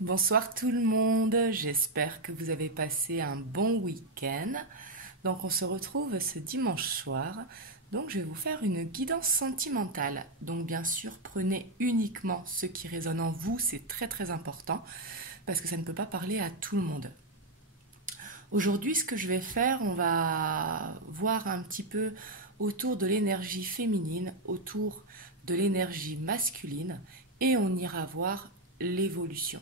Bonsoir tout le monde, j'espère que vous avez passé un bon week-end. Donc on se retrouve ce dimanche soir. Donc je vais vous faire une guidance sentimentale. Donc bien sûr, prenez uniquement ce qui résonne en vous, c'est très très important parce que ça ne peut pas parler à tout le monde. Aujourd'hui, ce que je vais faire, on va voir un petit peu autour de l'énergie féminine, autour de l'énergie masculine et on ira voir l'évolution.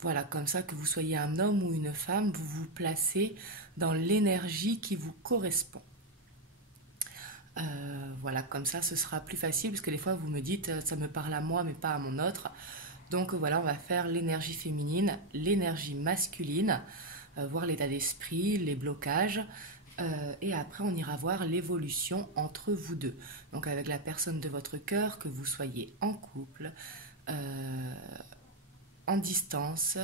Voilà, comme ça, que vous soyez un homme ou une femme, vous vous placez dans l'énergie qui vous correspond. Voilà, comme ça, ce sera plus facile, parce que des fois, vous me dites, ça me parle à moi, mais pas à mon autre. Donc voilà, on va faire l'énergie féminine, l'énergie masculine, voir l'état d'esprit, les blocages, et après, on ira voir l'évolution entre vous deux. Donc avec la personne de votre cœur, que vous soyez en couple, en distance,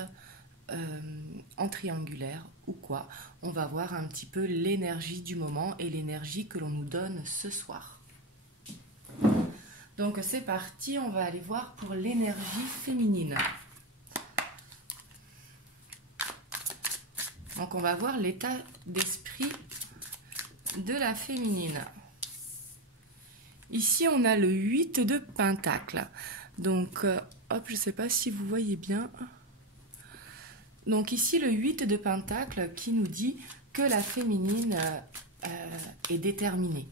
en triangulaire ou quoi. On va voir un petit peu l'énergie du moment et l'énergie que l'on nous donne ce soir. Donc c'est parti, on va aller voir pour l'énergie féminine. Donc on va voir l'état d'esprit de la féminine. Ici on a le 8 de Pentacle. Donc hop, je ne sais pas si vous voyez bien. Donc ici le 8 de Pentacle qui nous dit que la féminine est déterminée.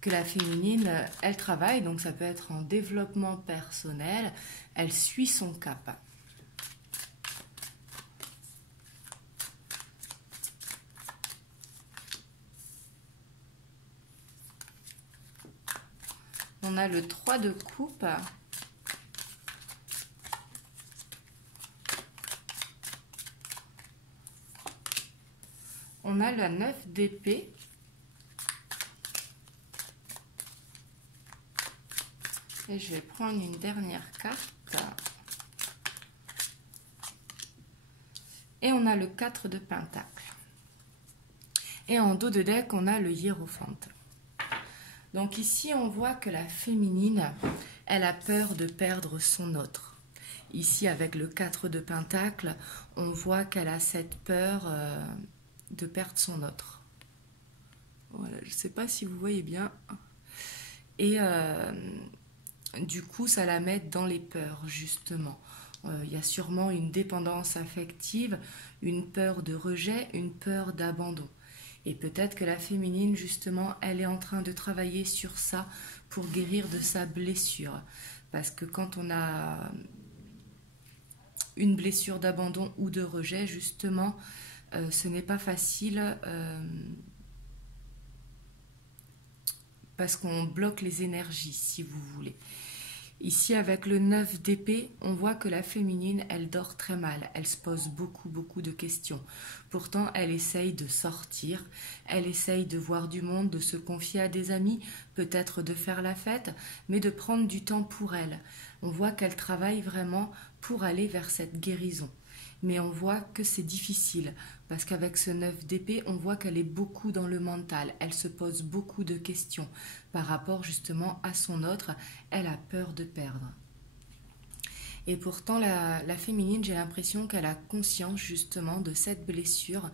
Que la féminine, elle travaille, donc ça peut être en développement personnel, elle suit son cap. On a le 3 de coupe. On a la 9 d'épée. Et je vais prendre une dernière carte. Et on a le 4 de Pentacle. Et en dos de deck, on a le Hiérophante. Donc ici, on voit que la féminine, elle a peur de perdre son autre. Ici, avec le 4 de Pentacle, on voit qu'elle a cette peur de perdre son autre. Voilà, je ne sais pas si vous voyez bien. Et du coup, ça la met dans les peurs, justement. Il y a sûrement une dépendance affective, une peur de rejet, une peur d'abandon. Et peut-être que la féminine, justement, elle est en train de travailler sur ça pour guérir de sa blessure. Parce que quand on a une blessure d'abandon ou de rejet, justement, ce n'est pas facile parce qu'on bloque les énergies, si vous voulez. Ici, avec le 9 d'épée, on voit que la féminine, elle dort très mal. Elle se pose beaucoup de questions. Pourtant, elle essaye de sortir. Elle essaye de voir du monde, de se confier à des amis, peut-être de faire la fête, mais de prendre du temps pour elle. On voit qu'elle travaille vraiment pour aller vers cette guérison. Mais on voit que c'est difficile, parce qu'avec ce 9 d'épée, on voit qu'elle est beaucoup dans le mental, elle se pose beaucoup de questions par rapport justement à son autre, elle a peur de perdre. Et pourtant, la féminine, j'ai l'impression qu'elle a conscience justement de cette blessure,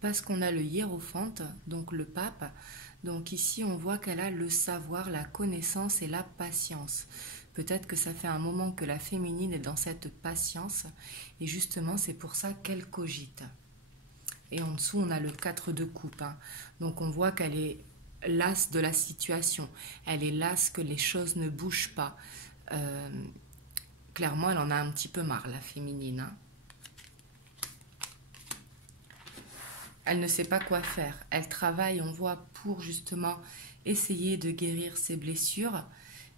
parce qu'on a le hiérophante, donc le pape. Donc ici, on voit qu'elle a le savoir, la connaissance et la patience. Peut-être que ça fait un moment que la féminine est dans cette patience, et justement, c'est pour ça qu'elle cogite. Et en dessous, on a le 4 de coupe. Donc on voit qu'elle est lasse de la situation. Elle est lasse que les choses ne bougent pas. Clairement, elle en a un petit peu marre, la féminine. Elle ne sait pas quoi faire. Elle travaille, on voit, pour justement essayer de guérir ses blessures.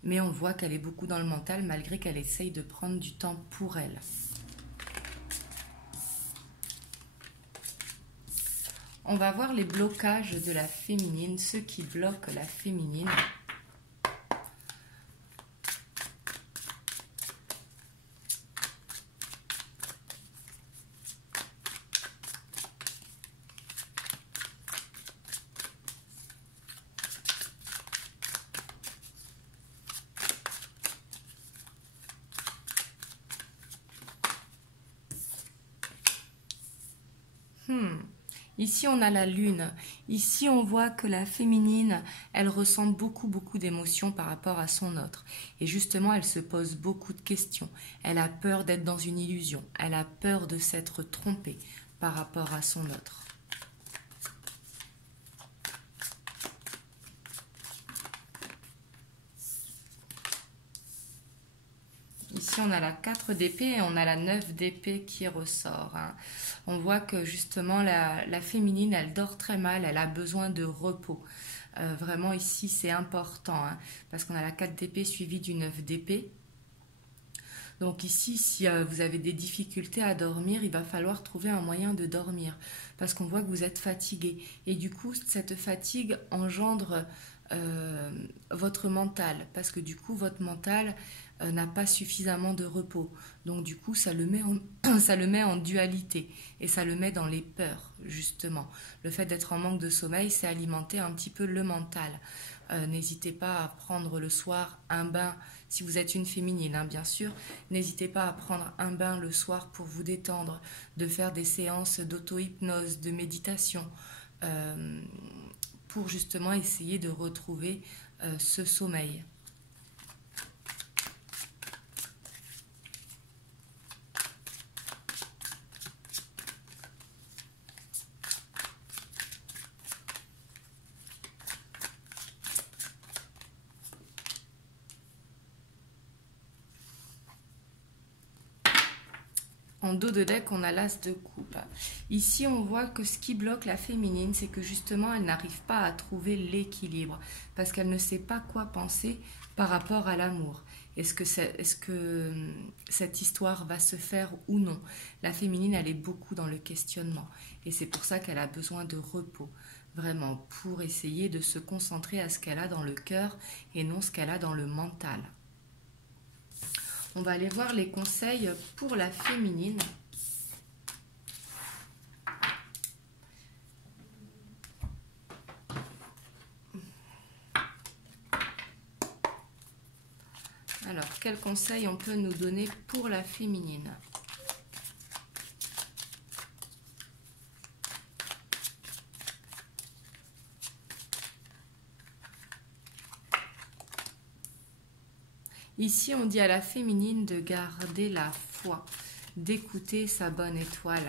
Mais on voit qu'elle est beaucoup dans le mental, malgré qu'elle essaye de prendre du temps pour elle. On va voir les blocages de la féminine, ceux qui bloquent la féminine. Ici, on a la lune. Ici, on voit que la féminine, elle ressent beaucoup d'émotions par rapport à son autre. Et justement, elle se pose beaucoup de questions. Elle a peur d'être dans une illusion. Elle a peur de s'être trompée par rapport à son autre. Ici, on a la 4 d'épée et on a la 9 d'épée qui ressort. On voit que justement, la féminine, elle dort très mal, elle a besoin de repos. Vraiment, ici, c'est important, parce qu'on a la 4 d'épée suivie du 9 d'épée. Donc ici, si vous avez des difficultés à dormir, il va falloir trouver un moyen de dormir, parce qu'on voit que vous êtes fatigué. Et du coup, cette fatigue engendre votre mental, parce que du coup, votre mental n'a pas suffisamment de repos. Donc du coup, ça le met ça le met en dualité, et ça le met dans les peurs, justement. Le fait d'être en manque de sommeil, c'est alimenter un petit peu le mental. N'hésitez pas à prendre le soir un bain, si vous êtes une féminine, bien sûr. N'hésitez pas à prendre un bain le soir pour vous détendre, de faire des séances d'auto-hypnose, de méditation, pour justement essayer de retrouver ce sommeil. En dos de deck, on a l'as de coupe. Ici, on voit que ce qui bloque la féminine, c'est que justement, elle n'arrive pas à trouver l'équilibre, parce qu'elle ne sait pas quoi penser par rapport à l'amour. Est-ce que cette histoire va se faire ou non? La féminine, elle est beaucoup dans le questionnement, et c'est pour ça qu'elle a besoin de repos, vraiment, pour essayer de se concentrer à ce qu'elle a dans le cœur et non ce qu'elle a dans le mental. On va aller voir les conseils pour la féminine. Alors, quels conseils on peut nous donner pour la féminine? Ici, on dit à la féminine de garder la foi, d'écouter sa bonne étoile.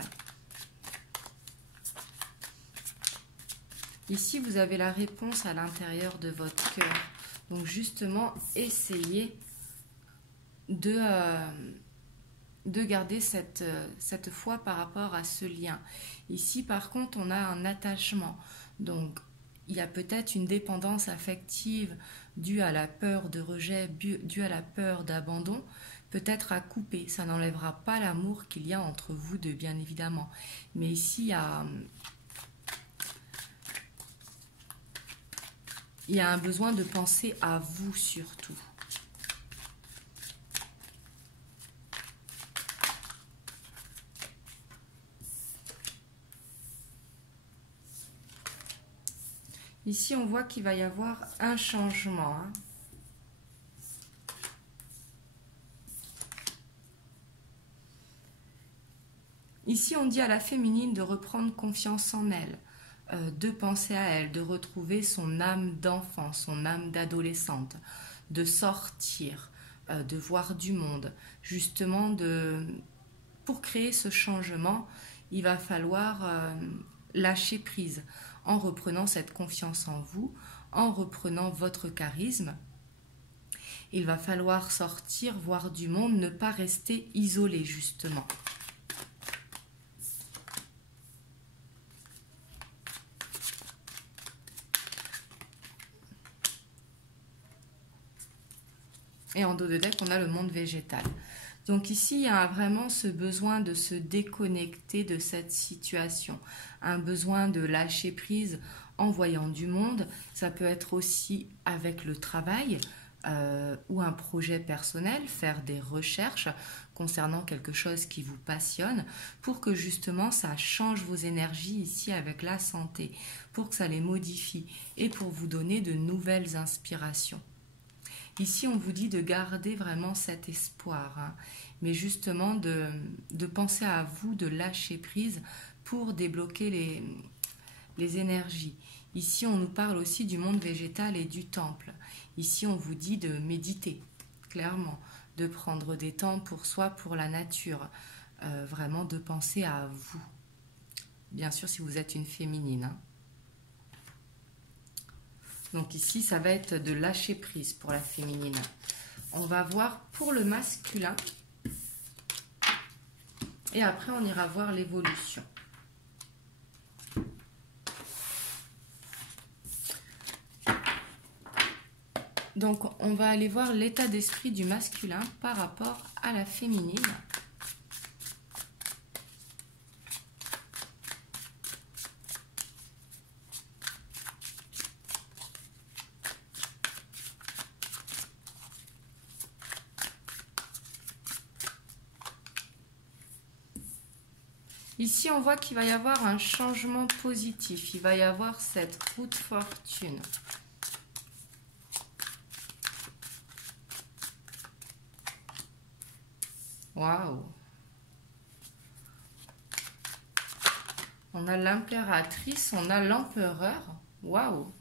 Ici, vous avez la réponse à l'intérieur de votre cœur. Donc, justement, essayez de garder cette foi par rapport à ce lien. Ici, par contre, on a un attachement. Donc, il y a peut-être une dépendance affective due à la peur de rejet, due à la peur d'abandon, peut-être à couper. Ça n'enlèvera pas l'amour qu'il y a entre vous deux, bien évidemment. Mais ici, il y a un besoin de penser à vous surtout. Ici, on voit qu'il va y avoir un changement. Ici, on dit à la féminine de reprendre confiance en elle, de penser à elle, de retrouver son âme d'enfant, son âme d'adolescente, de sortir, de voir du monde. Justement, pour créer ce changement, il va falloir lâcher prise en reprenant cette confiance en vous, en reprenant votre charisme. Il va falloir sortir, voir du monde, ne pas rester isolé, justement. Et en dos de deck, on a le monde végétal. Donc ici, il y a vraiment ce besoin de se déconnecter de cette situation, un besoin de lâcher prise en voyant du monde. Ça peut être aussi avec le travail ou un projet personnel, faire des recherches concernant quelque chose qui vous passionne pour que justement ça change vos énergies ici avec la santé, pour que ça les modifie et pour vous donner de nouvelles inspirations. Ici, on vous dit de garder vraiment cet espoir, hein, mais justement de penser à vous, de lâcher prise pour débloquer les énergies. Ici, on nous parle aussi du monde végétal et du temple. Ici, on vous dit de méditer, clairement, de prendre des temps pour soi, pour la nature, vraiment de penser à vous. Bien sûr, si vous êtes une féminine, hein. Donc ici, ça va être de lâcher prise pour la féminine. On va voir pour le masculin. Et après, on ira voir l'évolution. Donc, on va aller voir l'état d'esprit du masculin par rapport à la féminine. Ici, on voit qu'il va y avoir un changement positif. Il va y avoir cette roue de fortune. Waouh! On a l'impératrice, on a l'empereur. Waouh!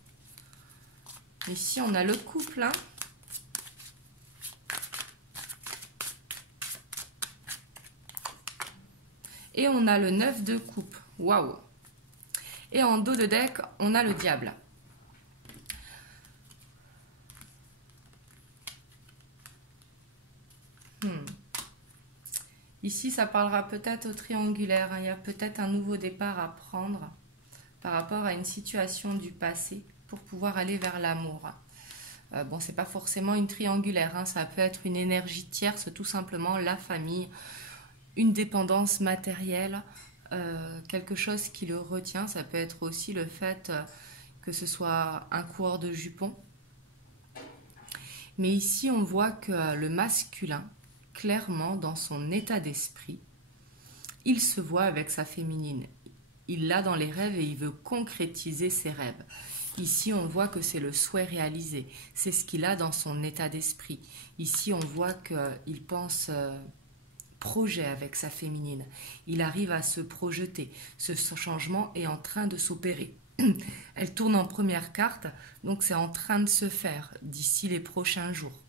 Ici, on a le couple, hein. Et on a le 9 de coupe. Waouh! Et en dos de deck, on a le diable. Ici, ça parlera peut-être au triangulaire. Il y a peut-être un nouveau départ à prendre par rapport à une situation du passé pour pouvoir aller vers l'amour. Bon, c'est pas forcément une triangulaire, hein. Ça peut être une énergie tierce, tout simplement la famille, une dépendance matérielle, quelque chose qui le retient. Ça peut être aussi le fait que ce soit un coureur de jupons. Mais ici, on voit que le masculin, clairement, dans son état d'esprit, il se voit avec sa féminine. Il l'a dans les rêves et il veut concrétiser ses rêves. Ici, on voit que c'est le souhait réalisé. C'est ce qu'il a dans son état d'esprit. Ici, on voit qu'il pense projet avec sa féminine. Il arrive à se projeter. Ce changement est en train de s'opérer. Elle tourne en première carte, donc c'est en train de se faire d'ici les prochains jours.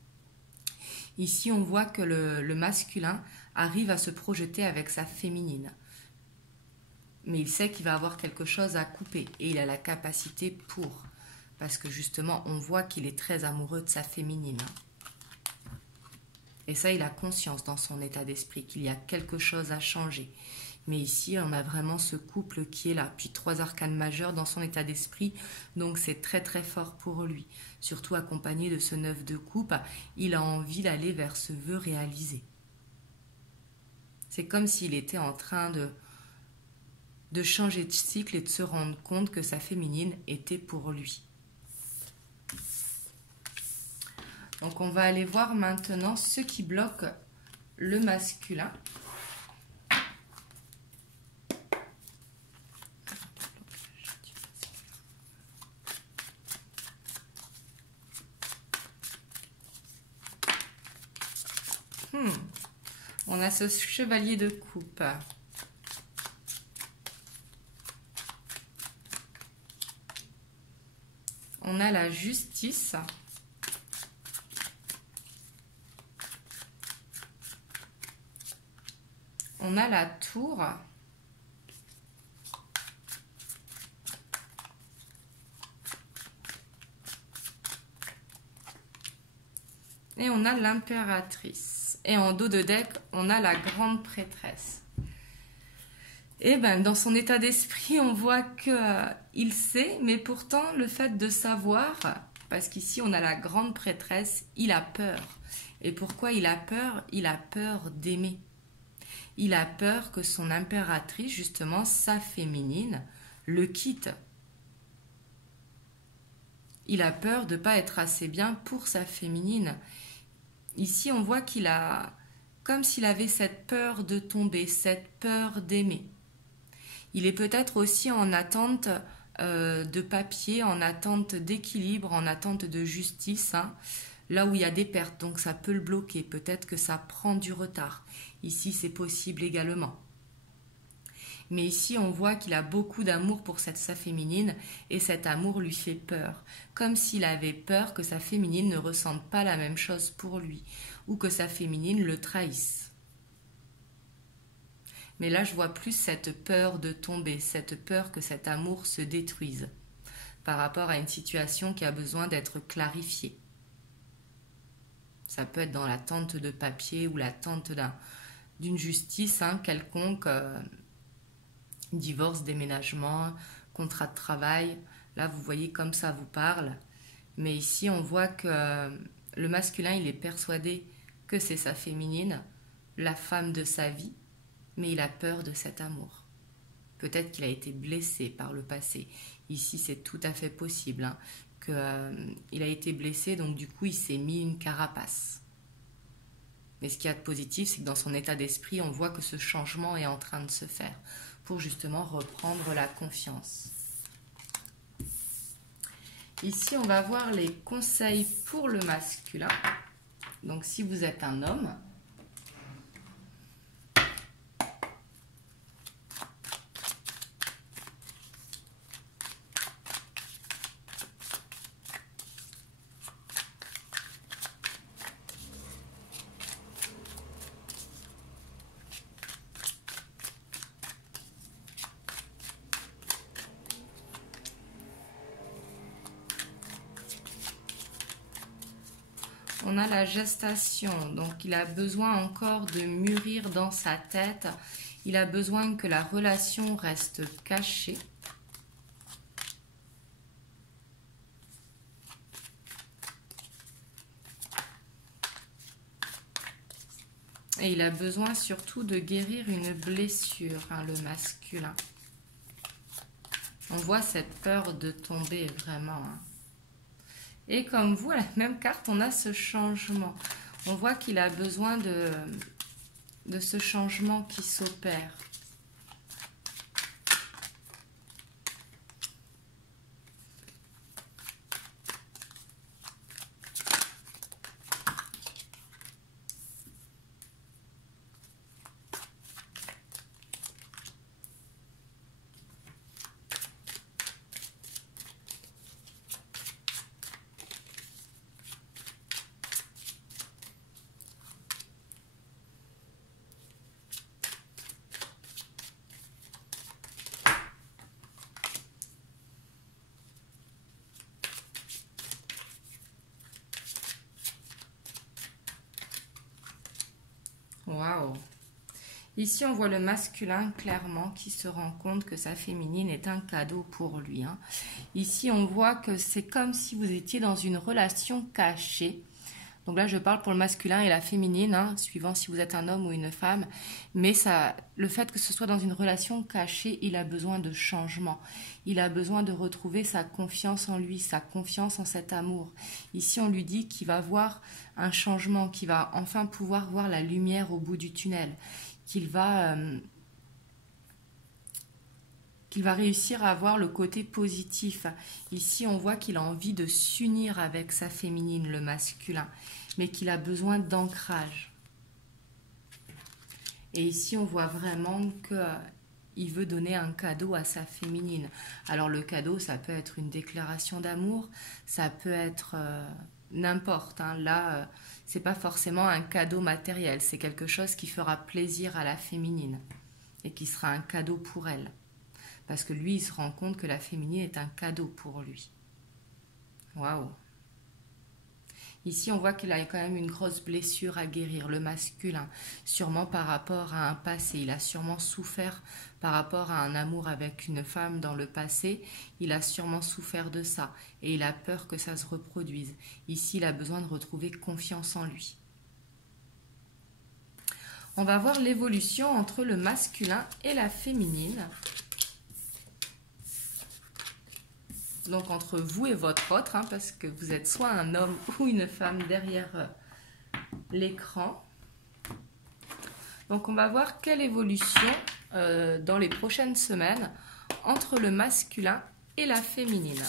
Ici, on voit que le masculin arrive à se projeter avec sa féminine. Mais il sait qu'il va avoir quelque chose à couper et il a la capacité pour. Parce que justement, on voit qu'il est très amoureux de sa féminine. Et ça, il a conscience dans son état d'esprit qu'il y a quelque chose à changer. Mais ici, on a vraiment ce couple qui est là. Puis 3 arcanes majeures dans son état d'esprit. Donc, c'est très très fort pour lui. Surtout accompagné de ce 9 de coupe. Il a envie d'aller vers ce vœu réalisé. C'est comme s'il était en train de changer de cycle et de se rendre compte que sa féminine était pour lui. Donc, on va aller voir maintenant ce qui bloque le masculin. On a ce chevalier de coupe. On a la justice. On a la tour. Et on a l'impératrice. Et en dos de deck, on a la grande prêtresse. Et ben, dans son état d'esprit, on voit qu'il sait, mais pourtant, le fait de savoir, parce qu'ici, on a la grande prêtresse, il a peur. Et pourquoi il a peur? Il a peur d'aimer. Il a peur que son impératrice, justement, sa féminine, le quitte. Il a peur de ne pas être assez bien pour sa féminine. Ici, on voit qu'il a, comme s'il avait cette peur de tomber, cette peur d'aimer. Il est peut-être aussi en attente de papier, en attente d'équilibre, en attente de justice, hein, là où il y a des pertes, donc ça peut le bloquer. Peut-être que ça prend du retard. Ici, c'est possible également. Mais ici, on voit qu'il a beaucoup d'amour pour sa féminine et cet amour lui fait peur. Comme s'il avait peur que sa féminine ne ressente pas la même chose pour lui ou que sa féminine le trahisse. Mais là, je vois plus cette peur de tomber, cette peur que cet amour se détruise par rapport à une situation qui a besoin d'être clarifiée. Ça peut être dans l'attente de papier ou l'attente d'une justice quelconque. Divorce, déménagement, contrat de travail. Là, vous voyez comme ça vous parle. Mais ici, on voit que le masculin, il est persuadé que c'est sa féminine, la femme de sa vie, mais il a peur de cet amour. Peut-être qu'il a été blessé par le passé. Ici, c'est tout à fait possible qu'il a été blessé, donc du coup, il s'est mis une carapace. Mais ce qu'il y a de positif, c'est que dans son état d'esprit, on voit que ce changement est en train de se faire pour justement reprendre la confiance. Ici, on va voir les conseils pour le masculin. Donc, si vous êtes un homme, on a la gestation, donc il a besoin encore de mûrir dans sa tête. Il a besoin que la relation reste cachée. Et il a besoin surtout de guérir une blessure, le masculin. On voit cette peur de tomber vraiment. Et comme vous, à la même carte, on a ce changement. On voit qu'il a besoin de ce changement qui s'opère. Waouh! Ici, on voit le masculin clairement qui se rend compte que sa féminine est un cadeau pour lui. Ici, on voit que c'est comme si vous étiez dans une relation cachée. Donc là, je parle pour le masculin et la féminine, suivant si vous êtes un homme ou une femme. Mais le fait que ce soit dans une relation cachée, il a besoin de changement. Il a besoin de retrouver sa confiance en lui, sa confiance en cet amour. Ici, on lui dit qu'il va voir un changement, qu'il va enfin pouvoir voir la lumière au bout du tunnel, qu'il va réussir à voir le côté positif. Ici, on voit qu'il a envie de s'unir avec sa féminine, le masculin, mais qu'il a besoin d'ancrage. Et ici, on voit vraiment qu'il veut donner un cadeau à sa féminine. Alors, le cadeau, ça peut être une déclaration d'amour, ça peut être n'importe. Là, c'est pas forcément un cadeau matériel, c'est quelque chose qui fera plaisir à la féminine et qui sera un cadeau pour elle. Parce que lui, il se rend compte que la féminine est un cadeau pour lui. Waouh! Ici, on voit qu'il a quand même une grosse blessure à guérir, le masculin, sûrement par rapport à un passé. Il a sûrement souffert par rapport à un amour avec une femme dans le passé. Il a sûrement souffert de ça et il a peur que ça se reproduise. Ici, il a besoin de retrouver confiance en lui. On va voir l'évolution entre le masculin et la féminine. Donc entre vous et votre autre, parce que vous êtes soit un homme ou une femme derrière l'écran. Donc on va voir quelle évolution dans les prochaines semaines entre le masculin et la féminine.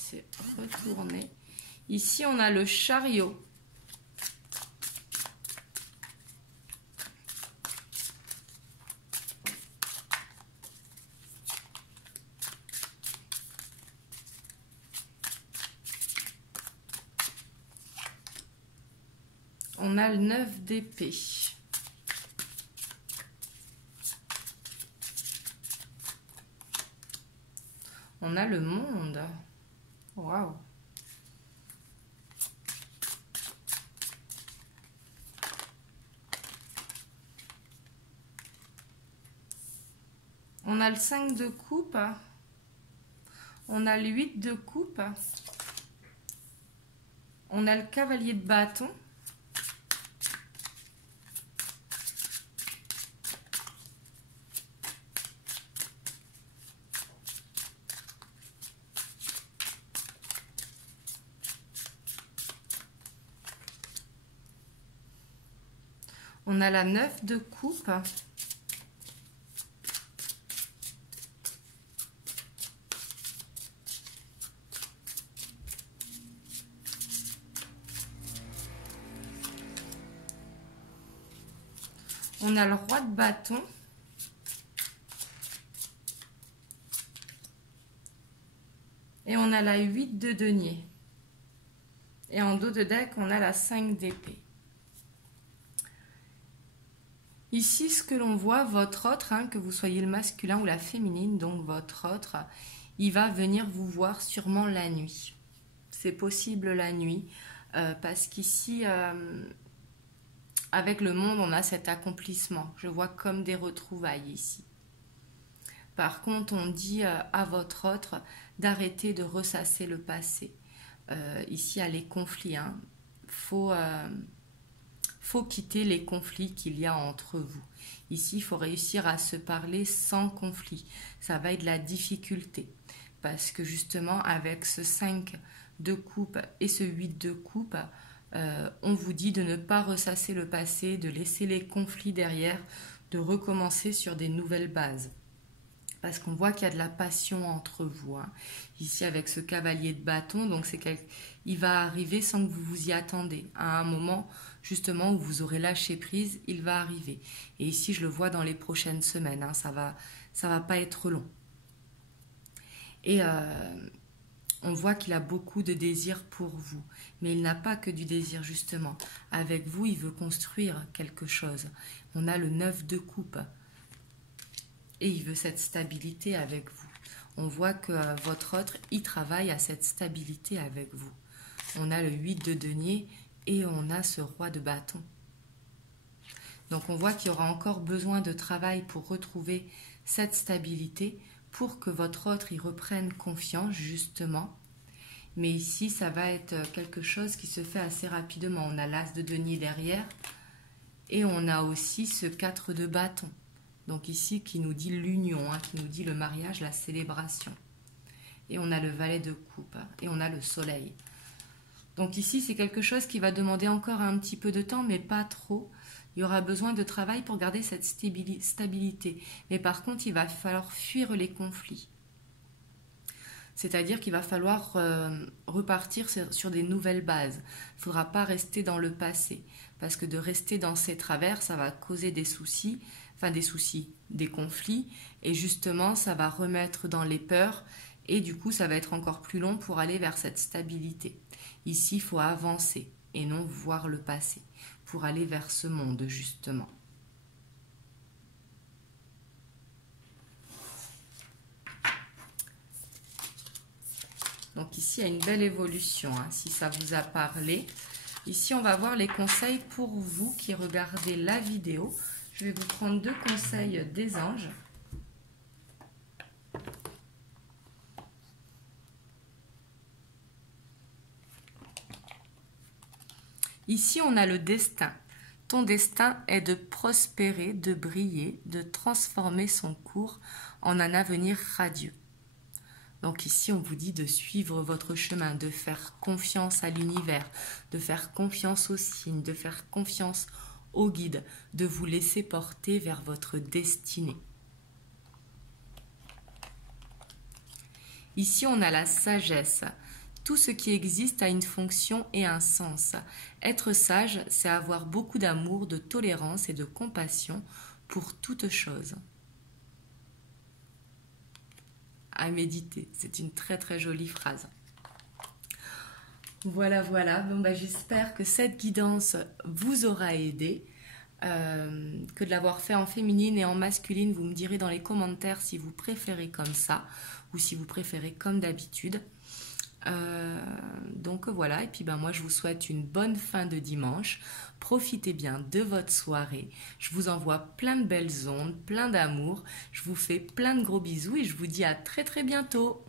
s'est retourné. Ici, on a le chariot. On a le 9 d'épée. On a le monde. Waouh. On a le 5 de coupe. On a le 8 de coupe. On a le cavalier de bâton. On a la 9 de coupe. On a le roi de bâton. Et on a la 8 de denier. Et en dos de deck, on a la 5 d'épée. Ici, ce que l'on voit, votre autre, que vous soyez le masculin ou la féminine, donc votre autre, il va venir vous voir sûrement la nuit. C'est possible la nuit, parce qu'ici, avec le monde, on a cet accomplissement. Je vois comme des retrouvailles ici. Par contre, on dit à votre autre d'arrêter de ressasser le passé. Ici, il y a les conflits. Faut quitter les conflits qu'il y a entre vous. Ici, il faut réussir à se parler sans conflit. Ça va être de la difficulté. Parce que justement, avec ce 5 de coupe et ce 8 de coupe, on vous dit de ne pas ressasser le passé, de laisser les conflits derrière, de recommencer sur des nouvelles bases. Parce qu'on voit qu'il y a de la passion entre vous. Ici, avec ce cavalier de bâton, donc il va arriver sans que vous vous y attendez. À un moment, justement, où vous aurez lâché prise, il va arriver. Et ici, je le vois dans les prochaines semaines. Ça va pas être long. Et on voit qu'il a beaucoup de désir pour vous. Mais il n'a pas que du désir, justement. Avec vous, il veut construire quelque chose. On a le 9 de coupe. Et il veut cette stabilité avec vous. On voit que votre autre, il travaille à cette stabilité avec vous. On a le 8 de denier et on a ce roi de bâton. Donc on voit qu'il y aura encore besoin de travail pour retrouver cette stabilité, pour que votre autre y reprenne confiance, justement. Mais ici, ça va être quelque chose qui se fait assez rapidement. On a l'as de denier derrière et on a aussi ce 4 de bâton. Donc ici, qui nous dit l'union, qui nous dit le mariage, la célébration. Et on a le valet de coupe et on a le soleil. Donc ici, c'est quelque chose qui va demander encore un petit peu de temps, mais pas trop. Il y aura besoin de travail pour garder cette stabilité. Mais par contre, il va falloir fuir les conflits. C'est-à-dire qu'il va falloir repartir sur des nouvelles bases. Il ne faudra pas rester dans le passé. Parce que de rester dans ces travers, ça va causer des soucis. Enfin des conflits, et justement ça va remettre dans les peurs, et du coup ça va être encore plus long pour aller vers cette stabilité. Ici il faut avancer et non voir le passé, pour aller vers ce monde justement. Donc ici il y a une belle évolution, si ça vous a parlé. Ici on va voir les conseils pour vous qui regardez la vidéo. Je vais vous prendre 2 conseils des anges. Ici, on a le destin. Ton destin est de prospérer, de briller, de transformer son cours en un avenir radieux. Donc ici, on vous dit de suivre votre chemin, de faire confiance à l'univers, de faire confiance aux signes, de faire confiance au guide, de vous laisser porter vers votre destinée. Ici, on a la sagesse. Tout ce qui existe a une fonction et un sens. Être sage, c'est avoir beaucoup d'amour, de tolérance et de compassion pour toute chose. À méditer, c'est une très très jolie phrase. Voilà, voilà. Bon, bah, j'espère que cette guidance vous aura aidé. Que de l'avoir fait en féminine et en masculine, vous me direz dans les commentaires si vous préférez comme ça ou si vous préférez comme d'habitude. Donc voilà, et puis ben moi je vous souhaite une bonne fin de dimanche. Profitez bien de votre soirée. Je vous envoie plein de belles ondes, plein d'amour. Je vous fais plein de gros bisous et je vous dis à très très bientôt.